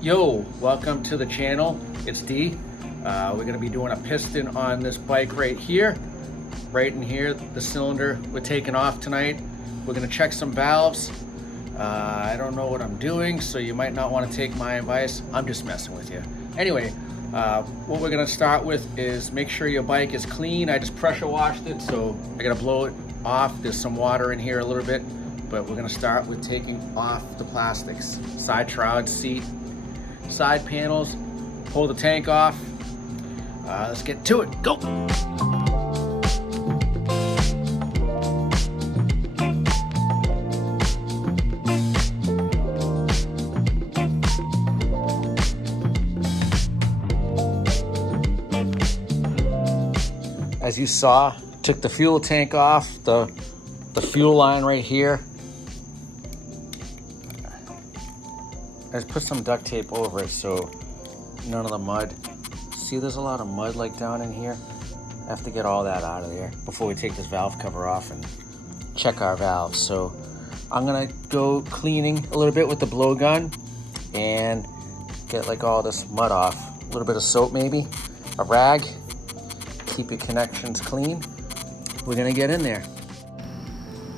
Yo, welcome to the channel. It's D. We're going to be doing a piston on this bike right here. Right in here, the cylinder we're taking off tonight. We're going to check some valves. I don't know what I'm doing, so you might not want to take my advice. I'm just messing with you. Anyway, what we're going to start with is make sure your bike is clean. I just pressure washed it, so I got to blow it off. There's some water in here a little bit, but we're going to start with taking off the plastics. Side shroud, seat, side panels, pull the tank off. Let's get to it. Go. As you saw, took the fuel tank off, the fuel line right here. I just put some duct tape over it so none of the mud. See, there's a lot of mud like down in here. I have to get all that out of there before we take this valve cover off and check our valves. So I'm gonna go cleaning a little bit with the blowgun and get like all this mud off. A little bit of soap maybe, a rag, keep your connections clean. We're gonna get in there.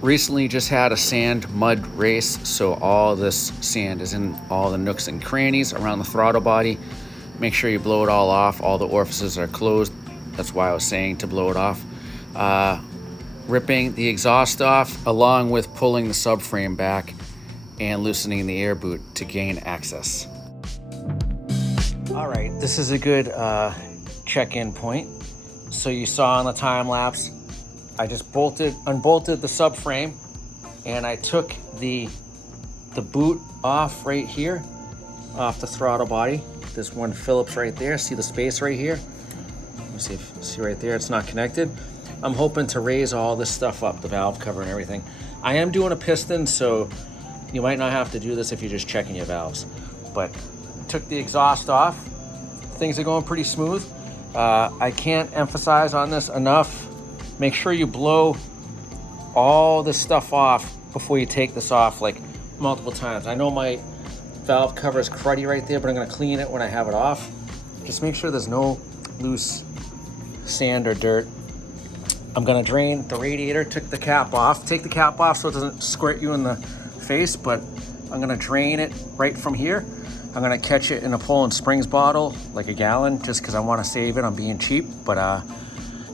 Recently just had a sand mud race, so all this sand is in all the nooks and crannies around the throttle body. Make sure you blow it all off. All the orifices are closed. That's why I was saying to blow it off. Ripping the exhaust off along with pulling the subframe back and loosening the air boot to gain access. All right, this is a good check-in point. So you saw on the time lapse, I just unbolted the subframe, and I took the boot off right here, off the throttle body. There's one Phillips right there. See the space right here? Let me see right there, it's not connected. I'm hoping to raise all this stuff up, the valve cover and everything. I am doing a piston, so you might not have to do this if you're just checking your valves. But took the exhaust off. Things are going pretty smooth. I can't emphasize on this enough. Make sure you blow all this stuff off before you take this off, like multiple times. I know my valve cover is cruddy right there, but I'm gonna clean it when I have it off. Just make sure there's no loose sand or dirt. I'm gonna drain the radiator, took the cap off. Take the cap off so it doesn't squirt you in the face, but I'm gonna drain it right from here. I'm gonna catch it in a Poland Springs bottle, like a gallon, just because I wanna save it. I'm being cheap, but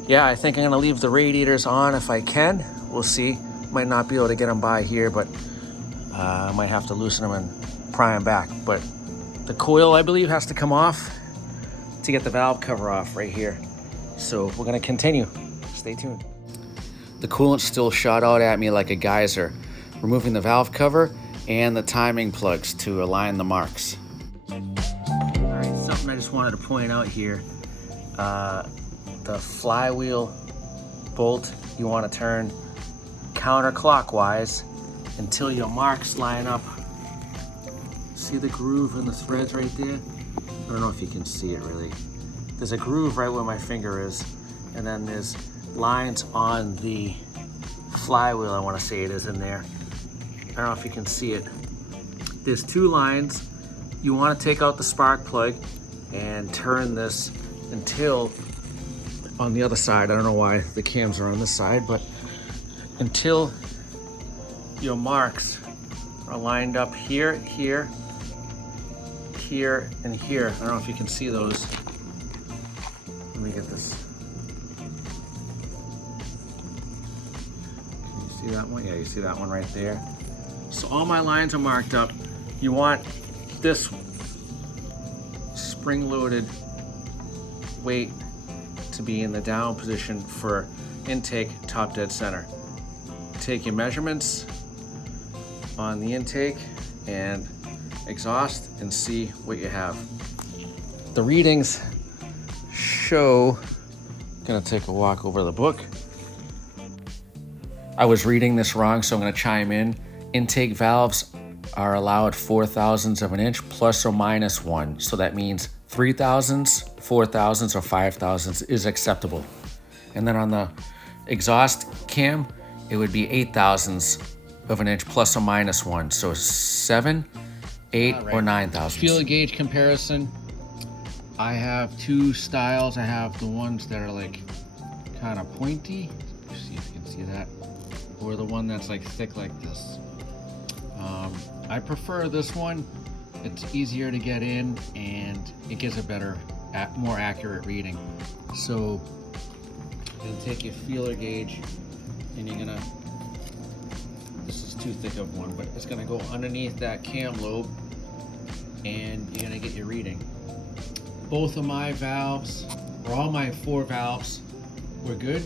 yeah, I think I'm gonna leave the radiators on if I can. We'll see. Might not be able to get them by here, but I might have to loosen them and pry them back. But the coil, I believe, has to come off to get the valve cover off right here. So we're gonna continue. Stay tuned. The coolant still shot out at me like a geyser. Removing the valve cover and the timing plugs to align the marks. All right, something I just wanted to point out here. The flywheel bolt, you want to turn counterclockwise until your marks line up. See the groove in the threads right there? I don't know if you can see it really. There's a groove right where my finger is, and then there's lines on the flywheel, I want to say it is in there. I don't know if you can see it. There's two lines. You want to take out the spark plug and turn this until on the other side, I don't know why the cams are on this side, but until your marks are lined up here, here, here, and here. I don't know if you can see those. Let me get this. Can you see that one? Yeah, you see that one right there. So all my lines are marked up. You want this spring-loaded weight to be in the down position for intake, top dead center. Take your measurements on the intake and exhaust and see what you have. The readings show, gonna take a walk over the book. I was reading this wrong, so I'm gonna chime in. Intake valves are allowed 0.004 of an inch plus or minus 1. So that means 3/1000, 4/1000, or 5/1000 is acceptable. And then on the exhaust cam, it would be 0.008 of an inch plus or minus 1. So 7, 8 or 9 thousandths. Feeler gauge comparison. I have two styles. I have the ones that are like kind of pointy. Let's see if you can see that. Or the one that's like thick like this. I prefer this one. It's easier to get in and it gives a better, more accurate reading. So you're gonna take your feeler gauge and you're gonna, this is too thick of one, but it's gonna go underneath that cam lobe and you're gonna get your reading. Both of my valves, or all my 4 valves, were good.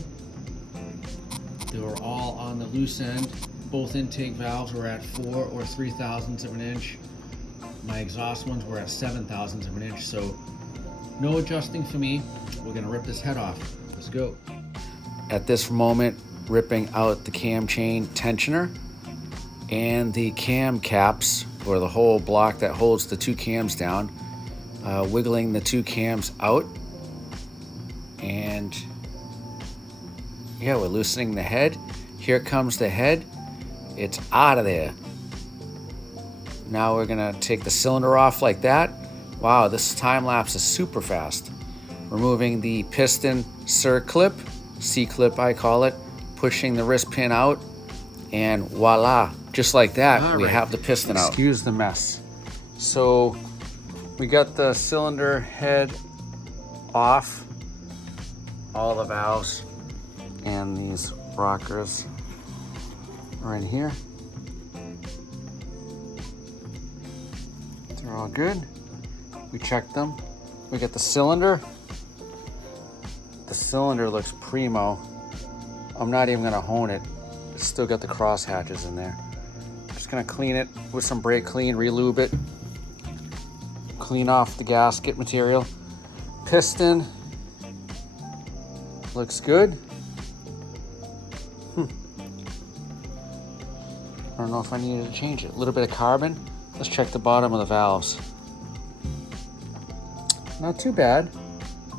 They were all on the loose end. Both intake valves were at 4 or 3 thousandths of an inch. My exhaust ones were at 7 thousandths of an inch, so no adjusting for me. We're gonna rip this head off. Let's go. At this moment, ripping out the cam chain tensioner and the cam caps, or the whole block that holds the 2 cams down, wiggling the 2 cams out, and yeah, we're loosening the head. Here comes the head. It's out of there. Now we're gonna take the cylinder off like that. Wow, this time lapse is super fast. Removing the piston circlip, C-clip I call it, pushing the wrist pin out, and voila, just like that, we have the piston out. Excuse the mess. So we got the cylinder head off, all the valves, and these rockers are in here. They're all good. We checked them. We got the cylinder. The cylinder looks primo. I'm not even gonna hone it. It's still got the cross hatches in there. Just gonna clean it with some brake clean, re-lube it. Clean off the gasket material. Piston looks good. I don't know if I needed to change it. A little bit of carbon. Let's check the bottom of the valves. Not too bad.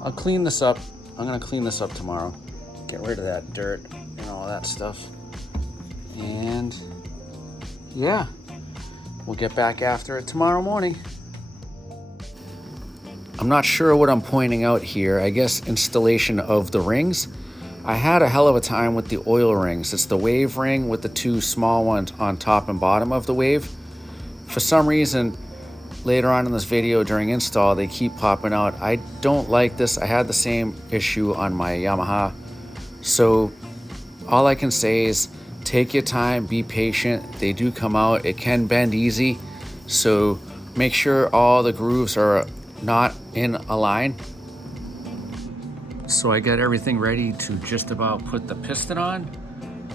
I'll clean this up. I'm gonna clean this up tomorrow. Get rid of that dirt and all that stuff. And yeah, we'll get back after it tomorrow morning. I'm not sure what I'm pointing out here. I guess installation of the rings. I had a hell of a time with the oil rings. It's the wave ring with the 2 small ones on top and bottom of the wave. For some reason, later on in this video during install, they keep popping out. I don't like this. I had the same issue on my Yamaha. So all I can say is take your time, be patient. They do come out. It can bend easy. So make sure all the grooves are not in a line. So I got everything ready to just about put the piston on.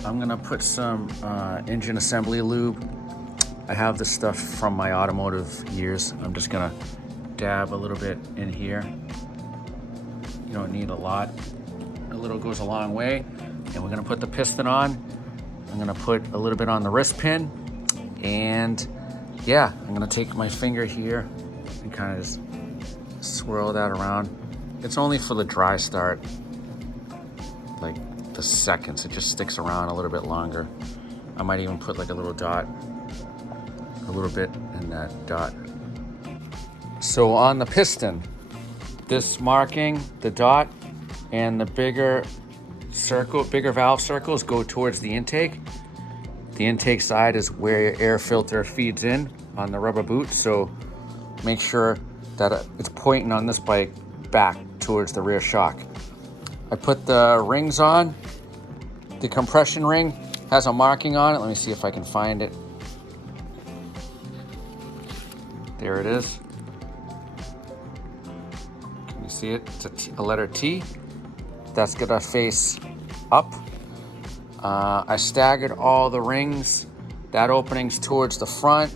I'm gonna put some engine assembly lube. I have this stuff from my automotive years. I'm just gonna dab a little bit in here. You don't need a lot. A little goes a long way. And we're gonna put the piston on. I'm gonna put a little bit on the wrist pin. And yeah, I'm gonna take my finger here and kind of just swirl that around. It's only for the dry start, like the seconds. It just sticks around a little bit longer. I might even put like a little dot, a little bit in that dot. So on the piston, this marking, the dot, and the bigger circle, bigger valve circles go towards the intake. The intake side is where your air filter feeds in on the rubber boot. So make sure that it's pointing on this bike back towards the rear shock. I put the rings on. The compression ring has a marking on it. Let me see if I can find it. There it is. Can you see it? It's a letter T. That's gonna face up. I staggered all the rings. That opening's towards the front.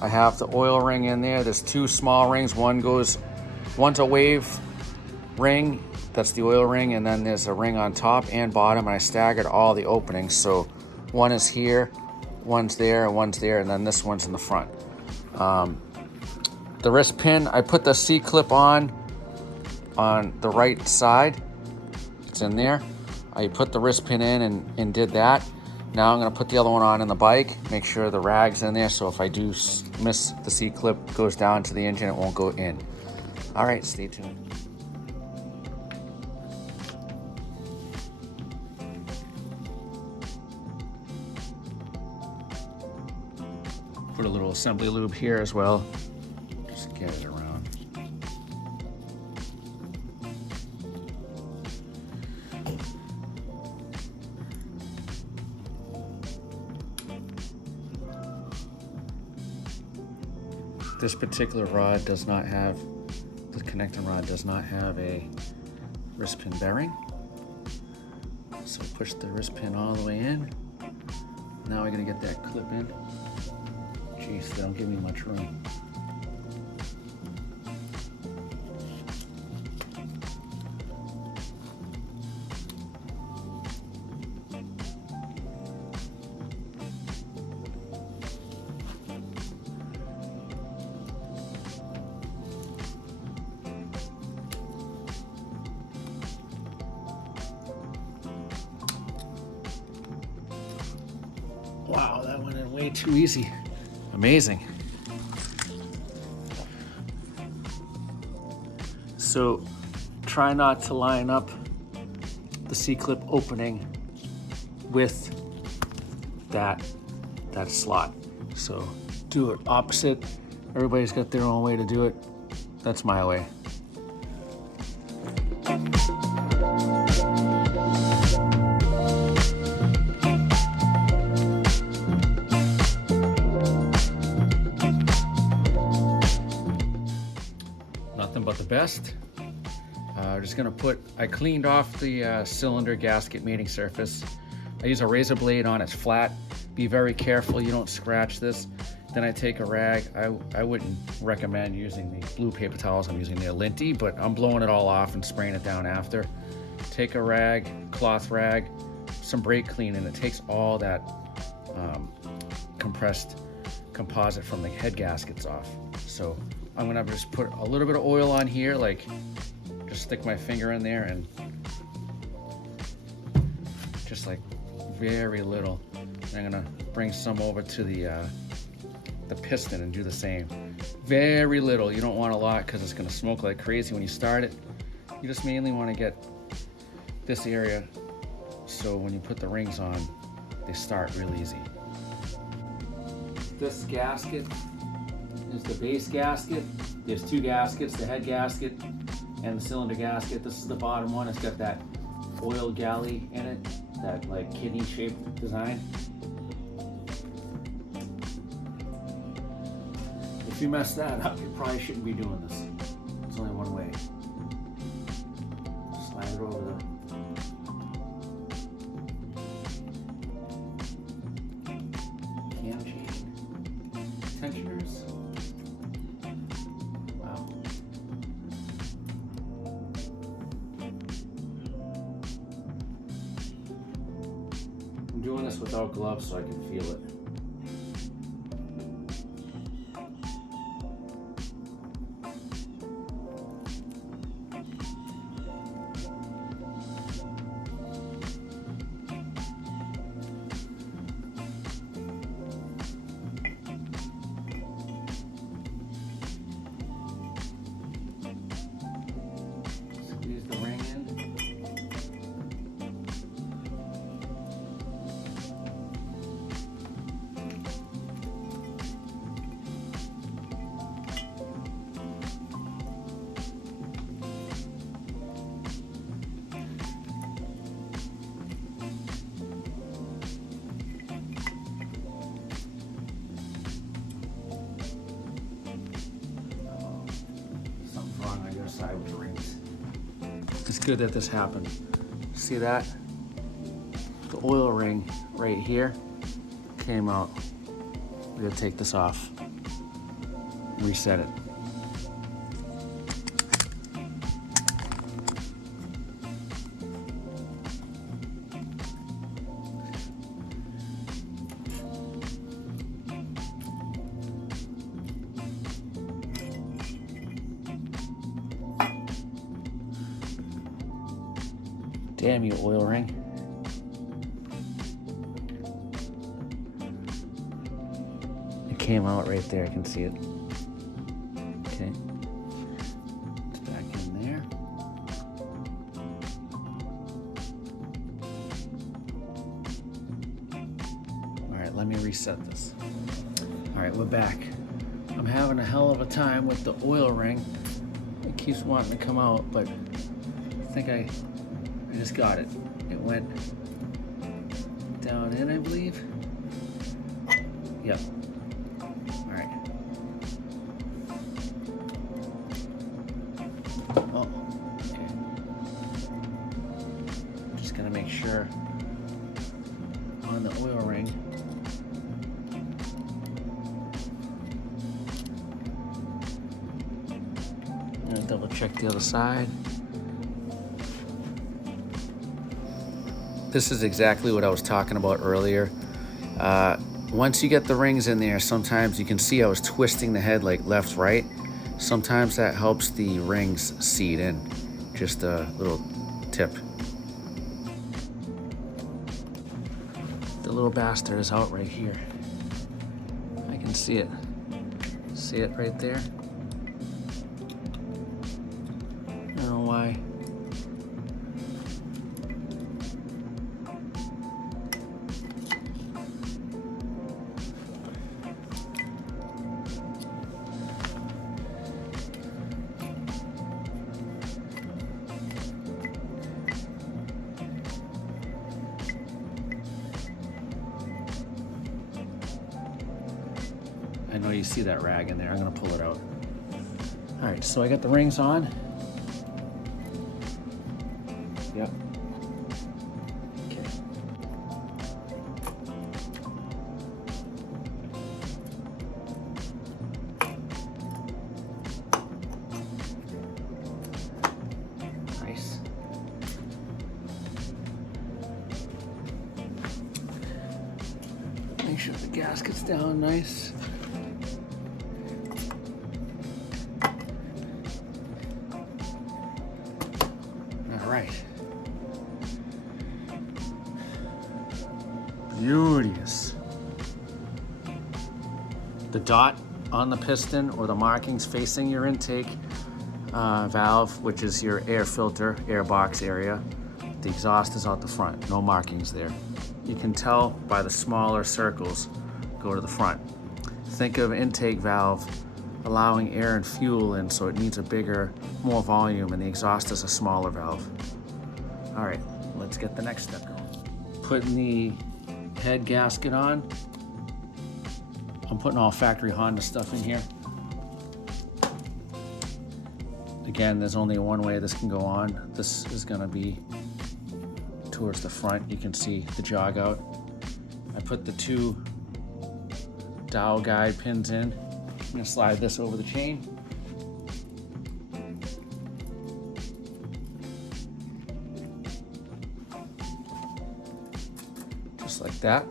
I have the oil ring in there. There's 2 small rings. One's a wave ring, that's the oil ring, and then there's a ring on top and bottom, and I staggered all the openings. So one is here, one's there, and then this one's in the front. The wrist pin, I put the C-clip on the right side. It's in there. I put the wrist pin in and did that. Now I'm gonna put the other one on in the bike, make sure the rag's in there, so if I do miss the C-clip, goes down to the engine, it won't go in. All right, stay tuned. Put a little assembly lube here as well. Just get it around. This particular rod does not have, the connecting rod does not have a wrist pin bearing. So push the wrist pin all the way in. Now we're gonna get that clip in. Jeez, they don't give me much room. Wow, that went in way too easy. Amazing. So try not to line up the C-clip opening with that slot. So do it opposite. Everybody's got their own way to do it. That's my way. Nothing but the best. Just gonna I cleaned off the cylinder gasket mating surface. I use a razor blade on its flat. Be very careful you don't scratch this. Then I take a rag. I wouldn't recommend using the blue paper towels. I'm using the Linty, but I'm blowing it all off and spraying it down after. Take a rag, cloth rag, some brake clean, and it takes all that compressed composite from the head gaskets off. So I'm gonna just put a little bit of oil on here, like just stick my finger in there and just like very little. And I'm gonna bring some over to the piston and do the same. Very little, you don't want a lot because it's gonna smoke like crazy when you start it. You just mainly wanna get this area so when you put the rings on, they start real easy. This gasket is the base gasket. There's two gaskets, the head gasket and the cylinder gasket. This is the bottom one. It's got that oil galley in it, that like kidney shaped design. If you mess that up, you probably shouldn't be doing this. There's only one way. Slide it over the cam chain tensioners. Wow. I'm doing this without gloves so I can feel it. Squeeze the ring in. Something's wrong on your side with the rings. It's good that this happened. See that? The oil ring right here came out. We gotta take this off. Reset it. Damn you, oil ring. came out right there. I can see it. Okay. It's back in there. All right, let me reset this. All right, we're back. I'm having a hell of a time with the oil ring. It keeps wanting to come out, but I think I just got it. It went down in, I believe. Yep. All right. Oh, okay. Just gonna make sure on the oil ring. I'm gonna double check the other side. This is exactly what I was talking about earlier. Once you get the rings in there, sometimes you can see I was twisting the head like left, right. Sometimes that helps the rings seat in. Just a little tip. The little bastard is out right here. I can see it. See it right there? I don't know why. I know you see that rag in there. I'm gonna pull it out. All right, so I got the rings on. Yep. Okay. Nice. Make sure the gasket's down nice. All right. Beauteous. The dot on the piston or the markings facing your intake valve, which is your air filter, air box area. The exhaust is out the front, no markings there. You can tell by the smaller circles go to the front. Think of intake valve allowing air and fuel in, so it needs a bigger, more volume, and the exhaust is a smaller valve. All right, let's get the next step going. Putting the head gasket on. I'm putting all factory Honda stuff in here. Again, there's only one way this can go on. This is gonna be towards the front. You can see the jog out. I put the 2 dowel guide pins in. I'm gonna slide this over the chain. Just like that.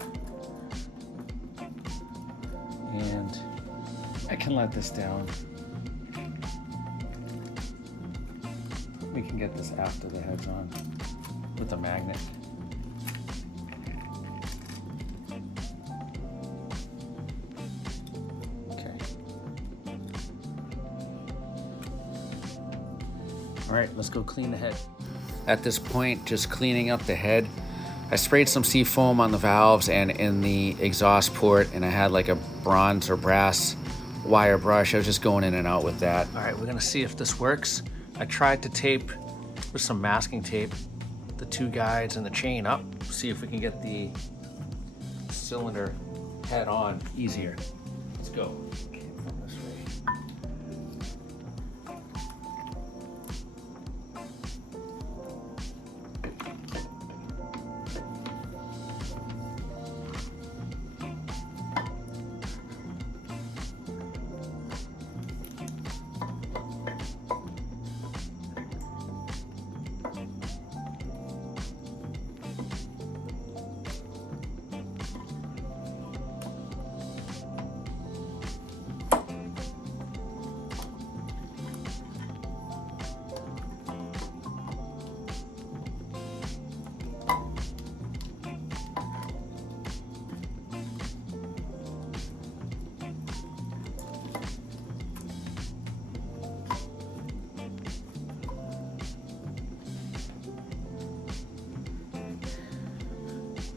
And I can let this down. We can get this after the head's on with a magnet. Okay. All right, let's go clean the head. At this point, just cleaning up the head. I sprayed some seafoam on the valves and in the exhaust port, and I had like a bronze or brass wire brush. I was just going in and out with that. All right, we're gonna see if this works. I tried to tape with some masking tape the 2 guides and the chain up, see if we can get the cylinder head on easier. Let's go. Okay, from this way.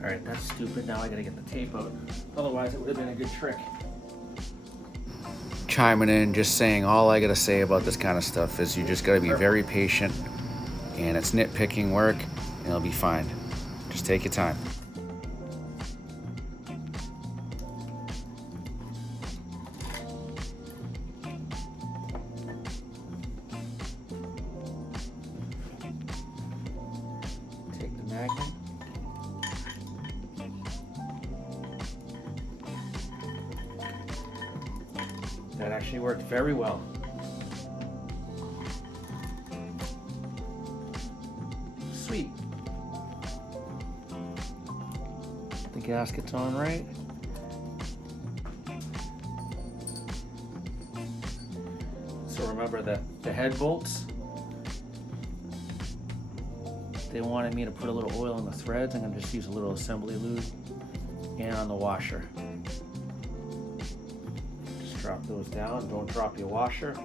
All right, that's stupid. Now I gotta get the tape out. Otherwise, it would have been a good trick. Chiming in, just saying all I gotta say about this kind of stuff is you just gotta be very patient, and it's nitpicking work, and it'll be fine. Just take your time. Take the magnet. That actually worked very well. Sweet. The gasket's on right. So remember that the head bolts, they wanted me to put a little oil in the threads. I'm gonna just use a little assembly lube and on the washer. Drop those down, don't drop your washer.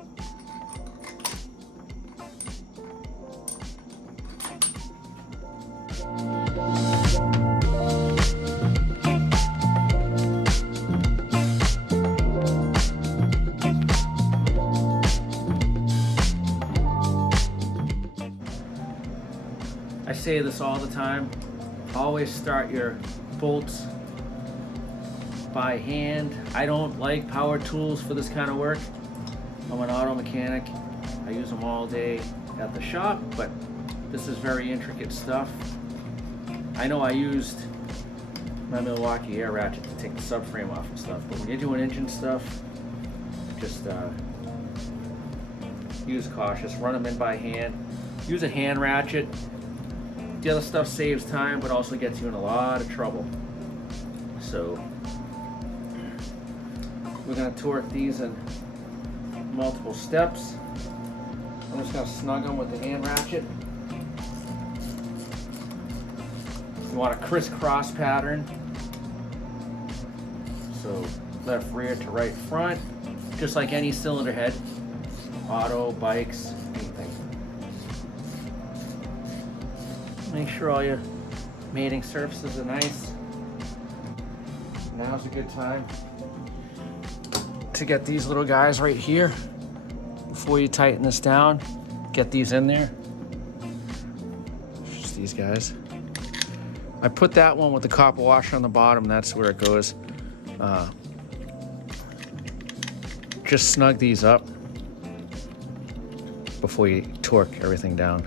I say this all the time, always start your bolts by hand. I don't like power tools for this kind of work. I'm an auto mechanic. I use them all day at the shop, but this is very intricate stuff. I know I used my Milwaukee air ratchet to take the subframe off and stuff, but when you're doing engine stuff, just use cautious. Run them in by hand. Use a hand ratchet. The other stuff saves time, but also gets you in a lot of trouble. So we're going to torque these in multiple steps. I'm just going to snug them with the hand ratchet. You want a crisscross pattern. So left rear to right front, just like any cylinder head, auto, bikes, anything. Make sure all your mating surfaces are nice. Now's a good time to get these little guys right here. Before you tighten this down, get these in there. Just these guys. I put that one with the copper washer on the bottom. That's where it goes. Just snug these up before you torque everything down.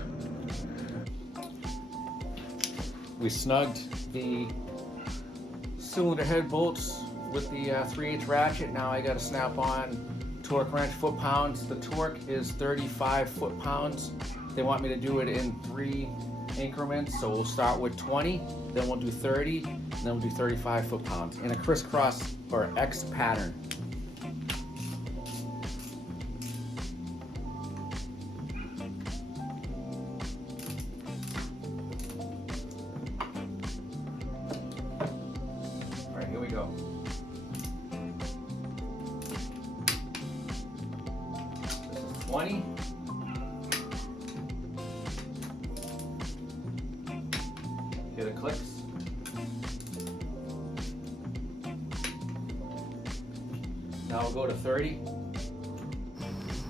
We snugged the cylinder head bolts with the 3/8 ratchet. Now I got to snap on torque wrench foot-pounds. The torque is 35 foot-pounds. They want me to do it in 3 increments, so we'll start with 20, then we'll do 30, and then we'll do 35 foot-pounds in a crisscross or X pattern. All right, here we go. This is 20. Hear the clicks. Now we'll go to 30.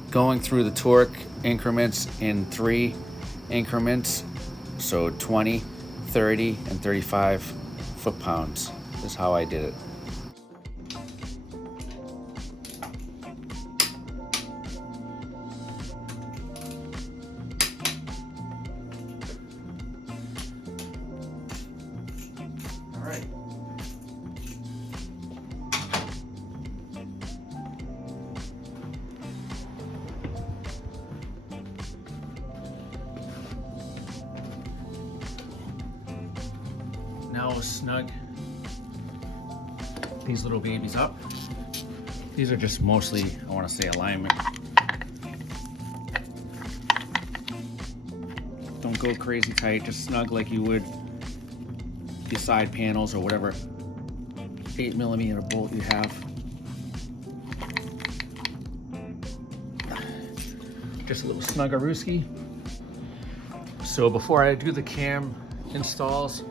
Going through the torque increments in 3 increments. So 20, 30, and 35 foot-pounds is how I did it. All right. Now we'll snug these little babies up. These are just mostly, I want to say, alignment. Don't go crazy tight, just snug like you would your side panels or whatever 8mm bolt you have. Just a little snuggarooski. So before I do the cam installs,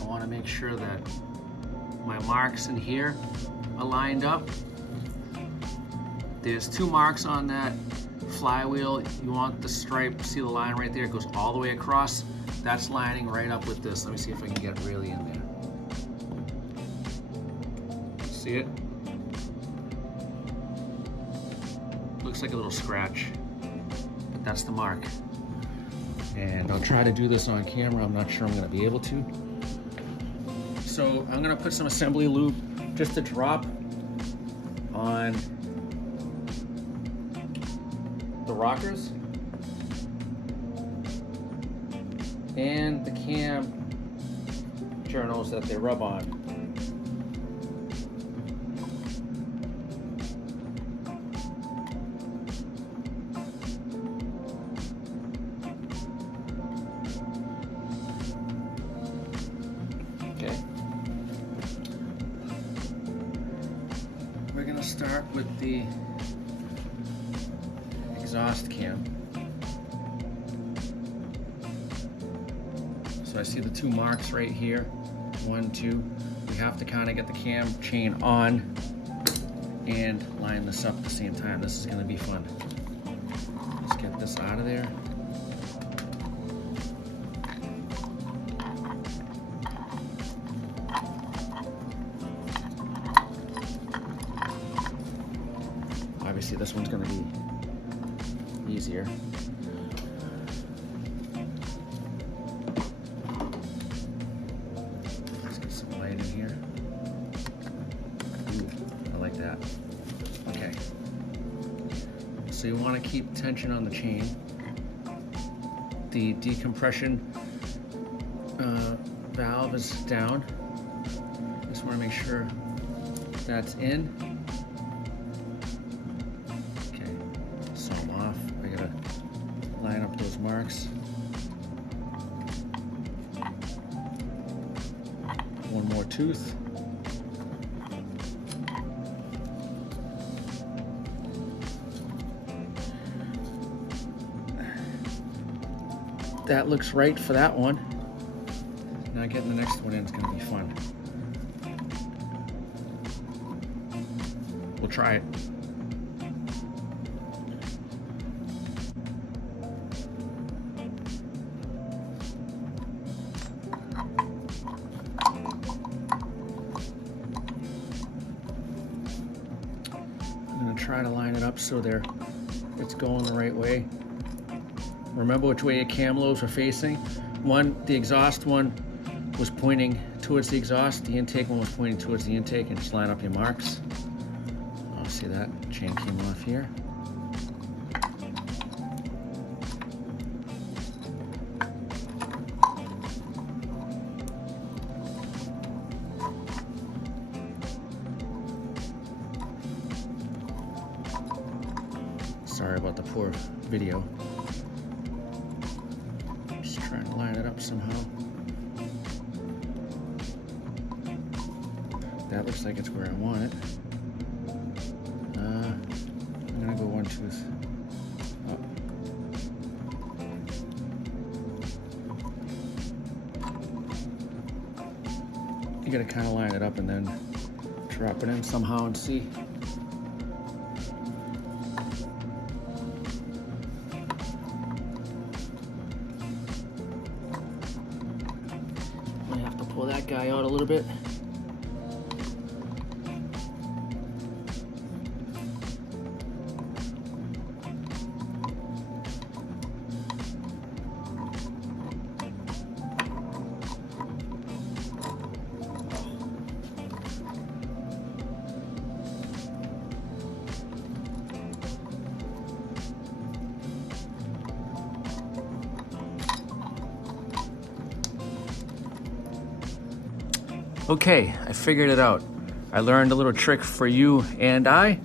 I want to make sure that my marks in here are lined up. There's 2 marks on that flywheel. You want the stripe, see the line right there? It goes all the way across. That's lining right up with this. Let me see if I can get really in there. See it? Looks like a little scratch, but that's the mark. And I'll try to do this on camera. I'm not sure I'm gonna be able to. So I'm gonna put some assembly lube just to drop on the rockers and the cam journals that they rub on. Okay. We're gonna start with the exhaust cam. So I see the 2 marks right here, 1, 2. We have to kind of get the cam chain on and line this up at the same time. This is gonna be fun. Let's get this out of there. Obviously this one's gonna be easier. Let's get some light in here. Ooh, I like that. Okay. So you want to keep tension on the chain. The decompression valve is down. Just want to make sure that's in. Line up those marks. One more tooth. That looks right for that one. Now getting the next one in is going to be fun. We'll try it. Try to line it up so it's going the right way. Remember which way your cam lobes are facing. The exhaust one was pointing towards the exhaust, the intake one was pointing towards the intake, and just line up your marks. Oh, see that? Chain came off here. Sorry about the poor video. Just trying to line it up somehow. That looks like it's where I want it. I'm gonna go 1 tooth up. You gotta kind of line it up and then drop it in somehow and see. Pull that guy out a little bit. Okay, I figured it out. I learned a little trick for you and I.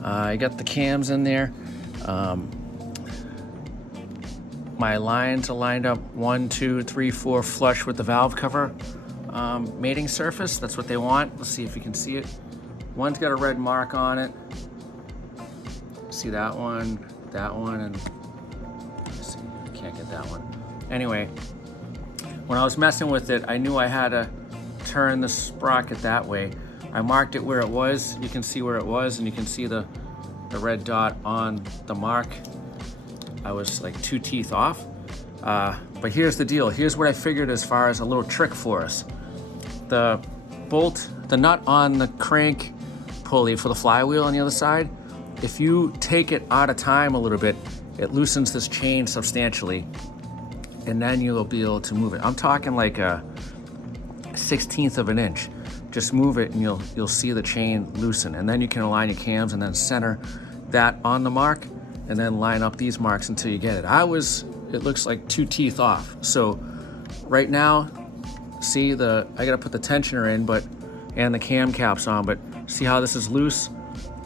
I got the cams in there. My lines are lined up 1, 2, 3, 4 flush with the valve cover mating surface. That's what they want. Let's see if you can see it. One's got a red mark on it. See that one, and let's see, I can't get that one. Anyway, when I was messing with it, I knew I had to turn the sprocket that way. I marked it where it was. You can see where it was, and you can see the red dot on the mark. I was like 2 teeth off. But here's the deal. Here's what I figured as far as a little trick for us. The bolt, the nut on the crank pulley for the flywheel on the other side, if you take it out of time a little bit, it loosens this chain substantially, and then you'll be able to move it. I'm talking like a 1/16 of an inch. Just move it and you'll see the chain loosen, and then you can align your cams and then center that on the mark and then line up these marks until you get it. It looks like 2 teeth off. So right now, see I gotta put the tensioner in, and the cam caps on, but see how this is loose?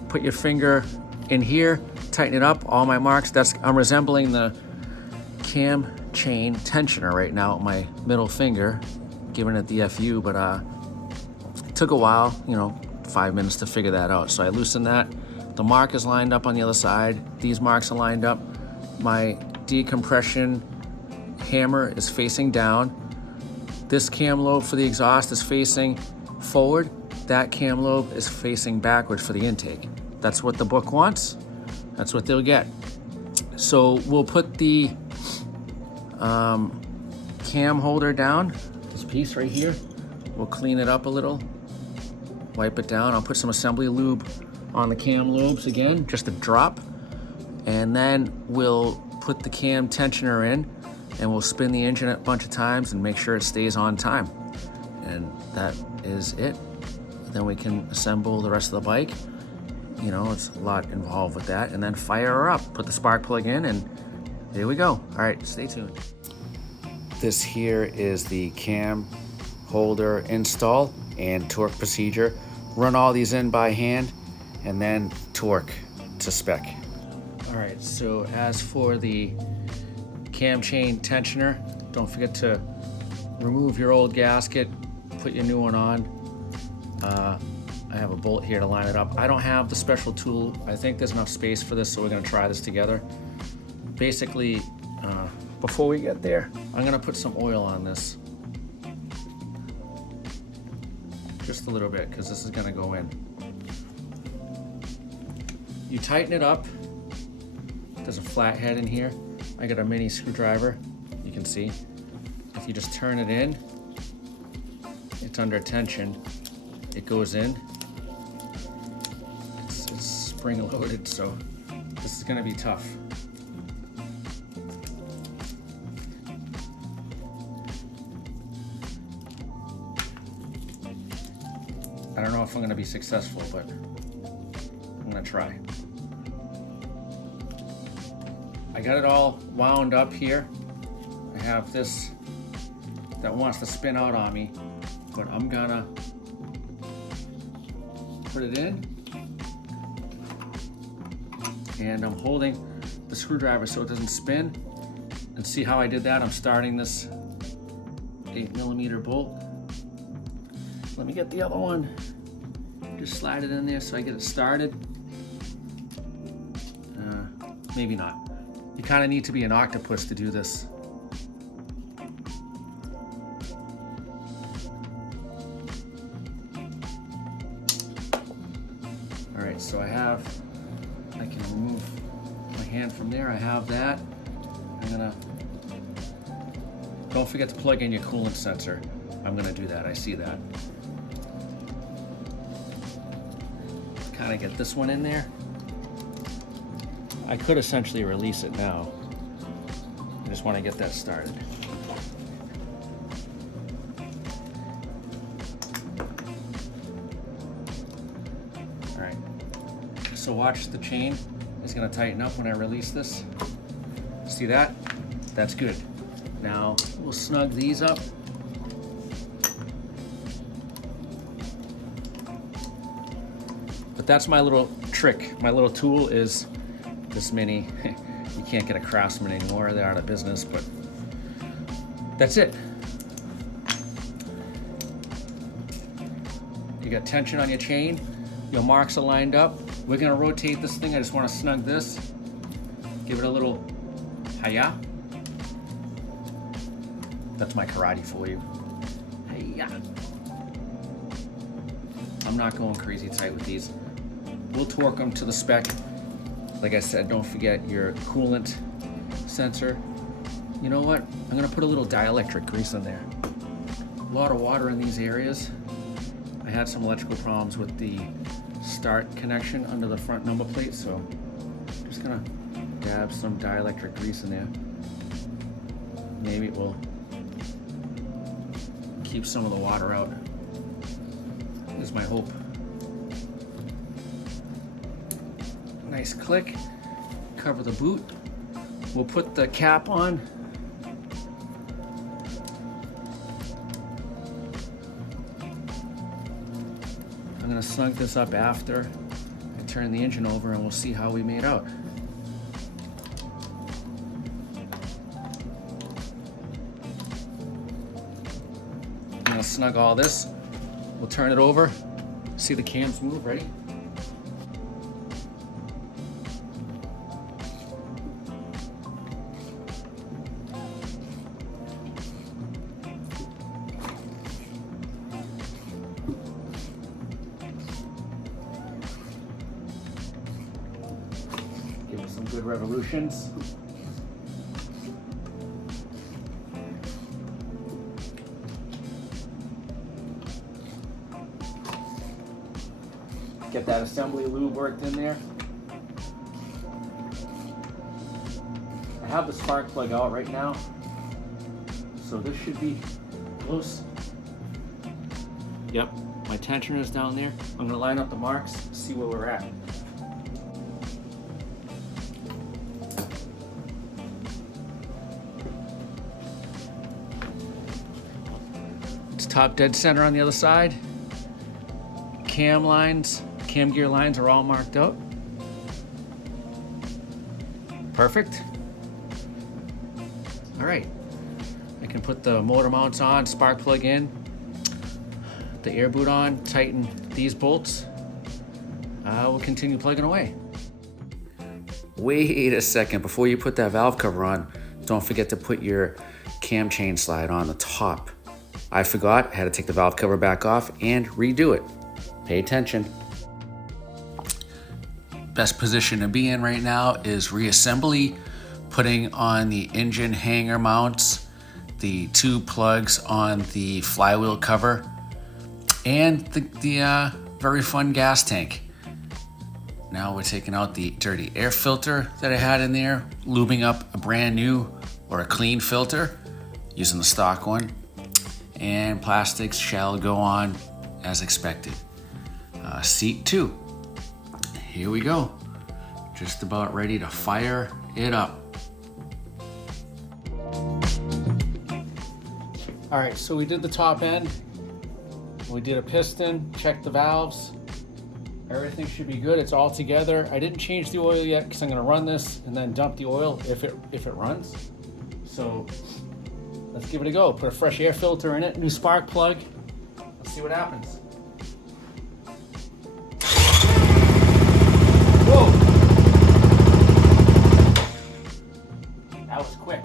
Put your finger in here, tighten it up, all my marks. I'm resembling the cam chain tensioner right now with my middle finger, giving it the FU, but it took a while, 5 minutes to figure that out. So I loosened that. The mark is lined up on the other side. These marks are lined up. My decompression hammer is facing down. This cam lobe for the exhaust is facing forward. That cam lobe is facing backwards for the intake. That's what the book wants. That's what they'll get. So we'll put the cam holder down, this piece right here. We'll clean it up a little, wipe it down. I'll put some assembly lube on the cam lobes again, just a drop. And then we'll put the cam tensioner in, and we'll spin the engine a bunch of times and make sure it stays on time. And that is it. Then we can assemble the rest of the bike. It's a lot involved with that. And then fire her up, put the spark plug in, and there we go. All right, stay tuned. This here is the cam holder install and torque procedure. Run all these in by hand and then torque to spec. All right, so as for the cam chain tensioner, don't forget to remove your old gasket, put your new one on. I have a bolt here to line it up. I don't have the special tool. I think there's enough space for this, so we're gonna try this together. Basically, before we get there, I'm gonna put some oil on this. Just a little bit, because this is gonna go in. You tighten it up. There's a flat head in here. I got a mini screwdriver, you can see. If you just turn it in, it's under tension. It goes in. It's spring loaded, so this is gonna be tough. I don't know if I'm gonna be successful, but I'm gonna try. I got it all wound up here. I have this that wants to spin out on me, but I'm gonna put it in, and I'm holding the screwdriver so it doesn't spin. And see how I did that? I'm starting this 8mm bolt. Let me get the other one. Just slide it in there so I get it started. Maybe not. You kind of need to be an octopus to do this. All right, so I can remove my hand from there. I have that. Don't forget to plug in your coolant sensor. I'm gonna do that, I see that. Kind of get this one in there. I could essentially release it now. I just want to get that started. All right, so watch the chain. It's gonna tighten up when I release this. See that? That's good. Now we'll snug these up. But that's my little trick. My little tool is this mini. You can't get a Craftsman anymore, they're out of business, but that's it. You got tension on your chain, your marks are lined up. We're gonna rotate this thing. I just wanna snug this, give it a little hi-ya. That's my karate for you. Hey-ya. I'm not going crazy tight with these. We'll torque them to the spec. Like I said, don't forget your coolant sensor. You know what? I'm gonna put a little dielectric grease in there. A lot of water in these areas. I had some electrical problems with the start connection under the front number plate, so I'm just gonna dab some dielectric grease in there. Maybe it will keep some of the water out, is my hope. Nice click, cover the boot. We'll put the cap on. I'm gonna snug this up after I turn the engine over and we'll see how we made out. I'm gonna snug all this. We'll turn it over. See the cams move, ready? Give it some good revolutions. Get that assembly lube worked in there. I have the spark plug out right now, so this should be close. Yep, my tensioner is down there. I'm gonna line up the marks, see where we're at. It's top dead center on the other side. Cam lines, cam gear lines are all marked out. Perfect. All right, I can put the motor mounts on, spark plug in, the air boot on, tighten these bolts. We'll continue plugging away. Wait a second, before you put that valve cover on, don't forget to put your cam chain slide on the top. I forgot, I had to take the valve cover back off and redo it. Pay attention. Best position to be in right now is reassembly, putting on the engine hanger mounts, the two plugs on the flywheel cover, and the very fun gas tank. Now we're taking out the dirty air filter that I had in there, lubing up a brand new or a clean filter using the stock one, and plastics shall go on as expected. Seat 2. Here we go. Just about ready to fire it up. All right, so we did the top end. We did a piston, checked the valves. Everything should be good. It's all together. I didn't change the oil yet because I'm gonna run this and then dump the oil if it runs. So let's give it a go. Put a fresh air filter in it, new spark plug. Let's see what happens. Whoa! That was quick.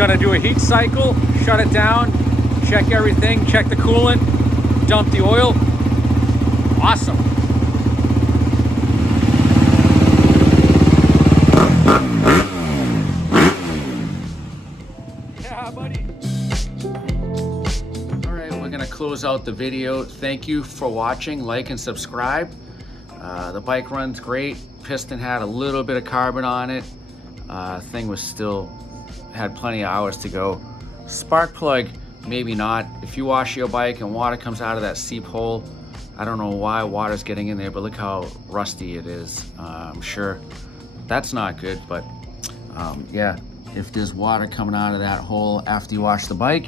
gonna do a heat cycle, shut it down, check everything, check the coolant, dump the oil. Awesome. Yeah, buddy. All right, we're gonna close out the video. Thank you for watching, like and subscribe. The bike runs great. Piston had a little bit of carbon on it. Thing was still, had plenty of hours to go. Spark plug, maybe not. If you wash your bike and water comes out of that seep hole, I don't know why water's getting in there, but look how rusty it is. I'm sure that's not good, but yeah, if there's water coming out of that hole after you wash the bike,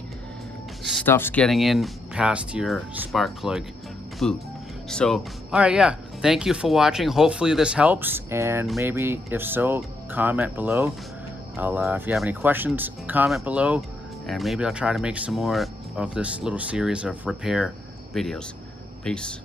stuff's getting in past your spark plug boot. So, all right, yeah, thank you for watching. Hopefully this helps, and maybe if so, comment below. If you have any questions, comment below, and maybe I'll try to make some more of this little series of repair videos. Peace.